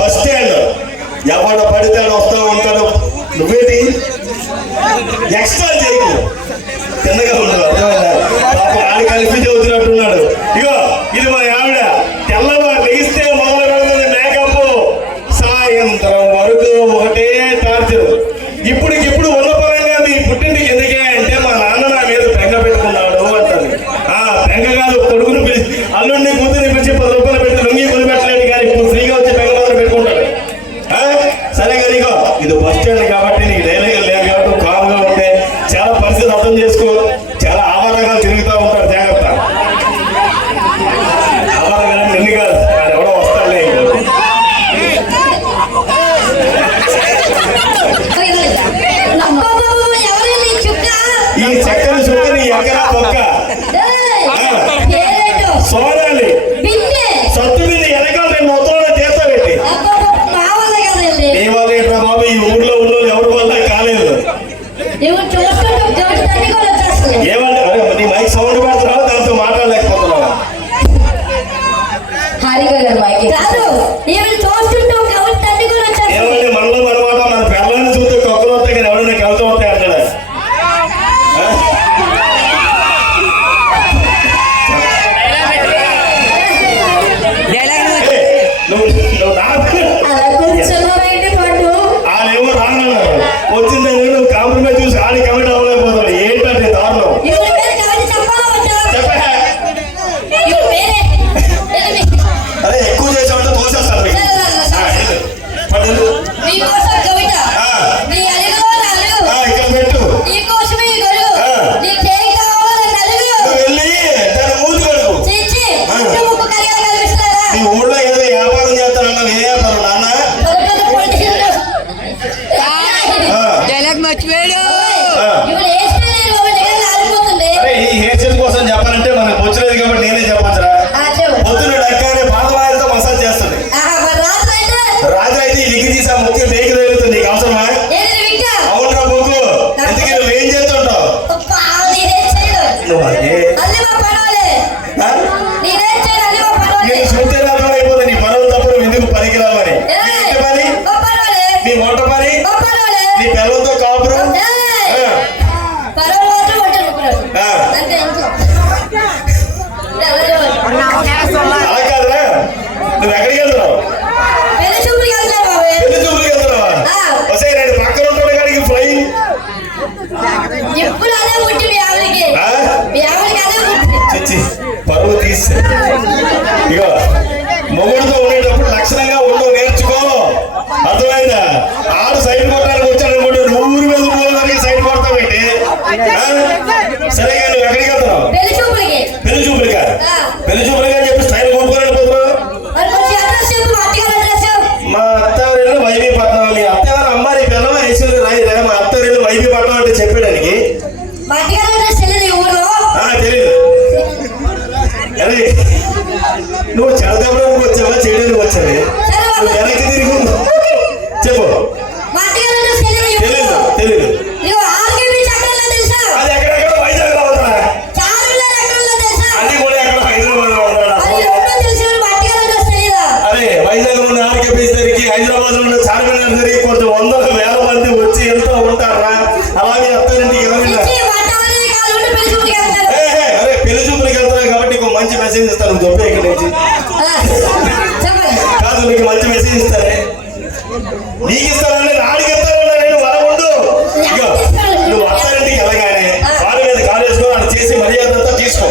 Bus stand. ఎవడ పడితే వస్తా ఉంటాడు. నువ్వేది ఎక్స్ట్రా చేయకు, చిన్నగా ఉండదు. ఆడి కలిపి చదువుతున్నట్టున్నాడు. ఇగో ఇది మా ఆవిడ. తెల్లవారు లెగిస్తే మొదలు పెడుతుంది మేకప్. సాయంత్రం వరకు ఒకటే టార్చర్. ఇప్పుడు ఉన్న పరంగా మీ పుట్టింటికి ఎందుకే అంటే మా నాన్న నా మీద పెంగ పెట్టుకున్నాడు అంటారు. పెంగ కాదు, కొడుకుని పిలిచి అల్లుడిని కూతురిని పిలిచి 10 రూపాయలు పెట్టి లొంగి కొని పెట్టలేదు. కానీ ఇప్పుడు ఫ్రీగా వచ్చి పెంగ మాత్రం పెట్టుకుంటాడు. సరే కానీ ఇగో ఇది బస్ స్టాండ్ కాబట్టి నీకు డైలాగ్ లేదు కాబట్టి కామ్గా ఉంటే చాలా పరిస్థితి అర్థం చేసుకో. చాలా ఆవారంగా తిరుగుతూ ఉంటారు. జాగ్రత్త. ఆవారంగా ఎన్ని కాదు, ఎవడో వస్తాడులే. ఈ చక్కని చుక్కని ఎక్కడా పక్క సోనాలి సత్తు మీద వెనకాల 2 మొత్తంలో చేస్తా పెట్టి దేవాలయ బాబు ఈ ఊర్లో ఉన్న ఎవరి వల్ల కాలేదు. ఏమంటే అరే నీ మైక్ సౌండ్ పెడుతున్నావు, దాంతో మాట్లాడలేకపోతున్నావు. ఏమంటే మనలో మనమాట మన పిల్లల్ని చూస్తే కొక్కలు వస్తాయి కానీ ఎవరైనా కలుతూ వస్తాయి అంటాడు. వాళ్ళేమో రానన్నారు. వచ్చిందని నువ్వు కాంప్రమైజ్ చూసి ఆడి కమిట్ అవ్వలేకపోతున్నావు. ఏంటంటే దారుణం. అదే ఎక్కువ చేసామంటే తోసేస్తారు. ఇక్కడ పెట్టు. వెళ్ళి దాన్ని మూతి కడుగు. నీ ఊళ్ళో ఏదో వ్యాపారం చేస్తానన్నా ఏ వ్యాపారం నాన్న? అరే ఈ హెయిర్ స్టైల్ కోసం చెప్పాలంటే మనకు వచ్చలేదు కాబట్టి నేనే చెప్పచ్చురా. పొద్దున్న డక్కానే పాతవాయిలతో మసాజ్ చేస్తుంది. రాత్రి అయితే ఈ లిగి తీసా ముఖ్యం లేకి తగులుతుంది. నీకు అవసరమా? అవునరా బొగ్గు. ఎందుకు నువ్వు ఏం చేస్తుంటావు? నేను చూస్తే అర్థం అయిపోతుంది నీ పనులు తప్పుడు ఎందుకు పనికిరావని. పని నీ వంట పని నీ పిల్లలతో కాపురం. అలా కాదురా, నువ్వు ఎక్కడికి వెళ్తున్నావు? పెళ్లి చూపులకి వెళ్తున్నావా? ఒకసారి నేను పక్కన ఉంటాడు కాడికి ఫ్లై పరువు తీసి ఇక మొగుడుతో ఉండేటప్పుడు లక్షణంగా ఉండవు నేర్చుకో. అర్థమైందా? ఆడు సైడ్ కొట్టడానికి వచ్చాడు అనుకోండి, 100 మీద పోవడానికి సైడ్ కొడతా పెట్టి. సరే కానీ నువ్వు ఎక్కడికి వెళ్తున్నావు? పెళ్లి చూపులకా? పెళ్లి చూపులుగా చెప్పి స్టైల్ కొనుక్కోలేకపోతున్నావు. మా అత్తవారిల్లు వైబీపట్నం. మీ అత్తవారు అమ్మాయి పిల్లవ ఐశ్వర్య రాయి. మా అత్తవారిల్లు వైబీపట్నం అంటే చెప్పాడానికి తెలీదు. అదే నువ్వు చదవడానికి వచ్చావా చేయడానికి వచ్చావే? నువ్వు వెనక్కి తిరిగి చెప్పు. తెలీదు. అది ఎక్కడెక్కడ వైజాగ్ లో అవుతా. అది కూడా ఎక్కడ హైదరాబాద్ లో ఉన్నాడు. అదే వైజాగ్ లో ఉన్న ఆర్కేపీస్ దగ్గరికి, హైదరాబాద్ లో ఉన్న చార్మినార్ దగ్గరికి కొంచెం 100,000 మంది వచ్చి వెళ్తూ ఉంటారా? అలాగే అత్తారింటికి అరే పెళ్లి చూపులకి వెళ్తారా కాబట్టి నీకు మంచి మెసేజ్ ఇస్తాను. నువ్వు చెప్పే ఇక్కడ నుంచి కాదు, నీకు మంచి మెసేజ్ ఇస్తానే. నీకు ఇస్తానంటే నాడికి ఇస్తానన్నా నేను వర ఉండు. ఇక నువ్వు అత్తారింటికి వెళ్ళగానే వారి మీద కాలేసుకో, అని చేసి మర్యాద అంతా తీసుకో.